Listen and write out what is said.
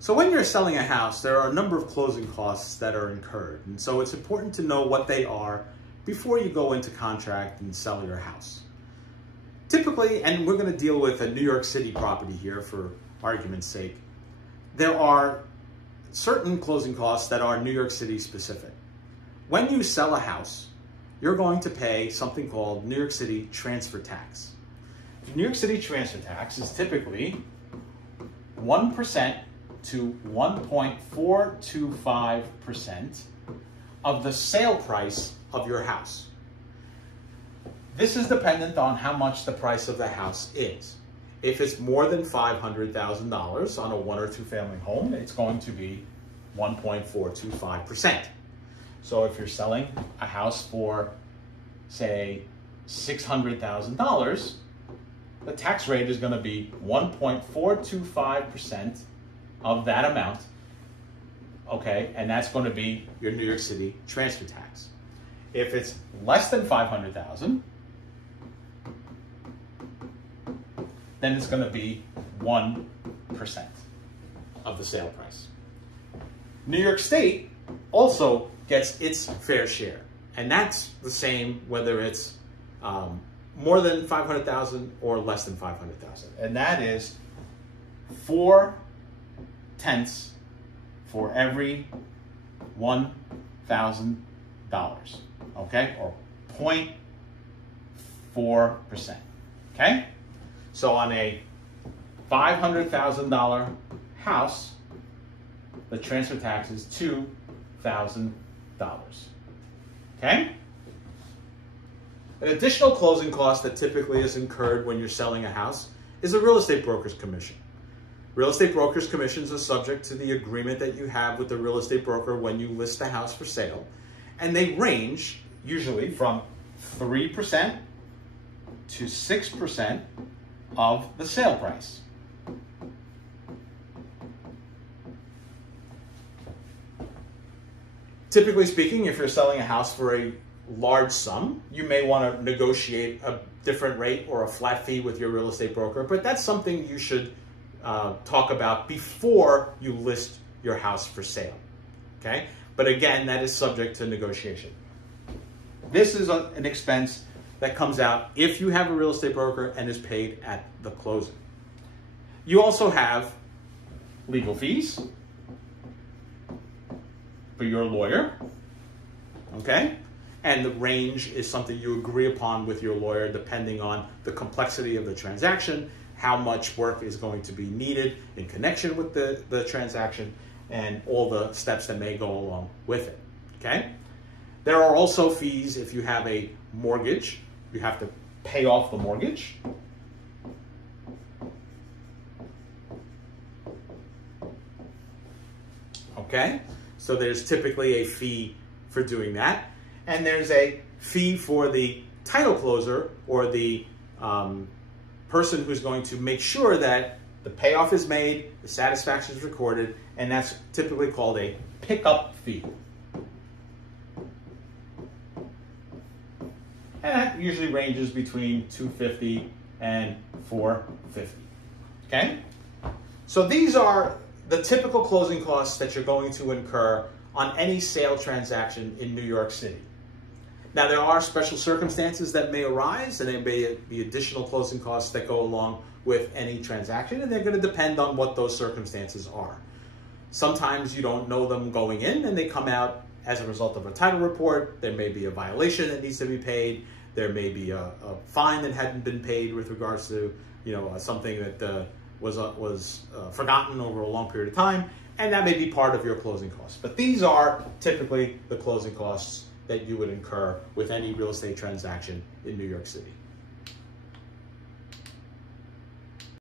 So when you're selling a house, there are a number of closing costs that are incurred. And so it's important to know what they are before you go into contract and sell your house. Typically, and we're going to deal with a New York City property here for argument's sake, there are certain closing costs that are New York City specific. When you sell a house, you're going to pay something called New York City transfer tax. The New York City transfer tax is typically 1% to 1.425% of the sale price of your house. This is dependent on how much the price of the house is. If it's more than $500,000 on a 1 or 2 family home, it's going to be 1.425%. So if you're selling a house for, say, $600,000, the tax rate is going to be 1.425% of that amount, okay? And that's going to be your New York City transfer tax. If it's less than $500,000, then it's going to be 1% of the sale price. New York State also gets its fair share, and that's the same whether it's more than $500,000 or less than $500,000, and that is 4/10 for every $1,000, okay, or 0.4%, okay? So on a $500,000 house, the transfer tax is $2,000, okay? An additional closing cost that typically is incurred when you're selling a house is a real estate broker's commission. Real estate broker's commissions are subject to the agreement that you have with the real estate broker when you list the house for sale, and they range usually from 3% to 6% of the sale price. Typically speaking, if you're selling a house for a large sum, you may want to negotiate a different rate or a flat fee with your real estate broker, but that's something you should talk about before you list your house for sale, okay? But again, that is subject to negotiation. This is an expense that comes out if you have a real estate broker and is paid at the closing. You also have legal fees for your lawyer, okay? And the range is something you agree upon with your lawyer depending on the complexity of the transaction, how much work is going to be needed in connection with the transaction, and all the steps that may go along with it, okay? There are also fees if you have a mortgage. You have to pay off the mortgage. Okay, so there's typically a fee for doing that. And there's a fee for the title closer or the person who's going to make sure that the payoff is made, the satisfaction is recorded, and that's typically called a pickup fee. And that usually ranges between $250 and $450, okay? So these are the typical closing costs that you're going to incur on any sale transaction in New York City. Now, there are special circumstances that may arise, and there may be additional closing costs that go along with any transaction, and they're going to depend on what those circumstances are. Sometimes you don't know them going in, and they come out as a result of a title report. There may be a violation that needs to be paid. There may be a fine that hadn't been paid with regards to, you know, something that was forgotten over a long period of time, and that may be part of your closing costs. But these are typically the closing costs that you would incur with any real estate transaction in New York City.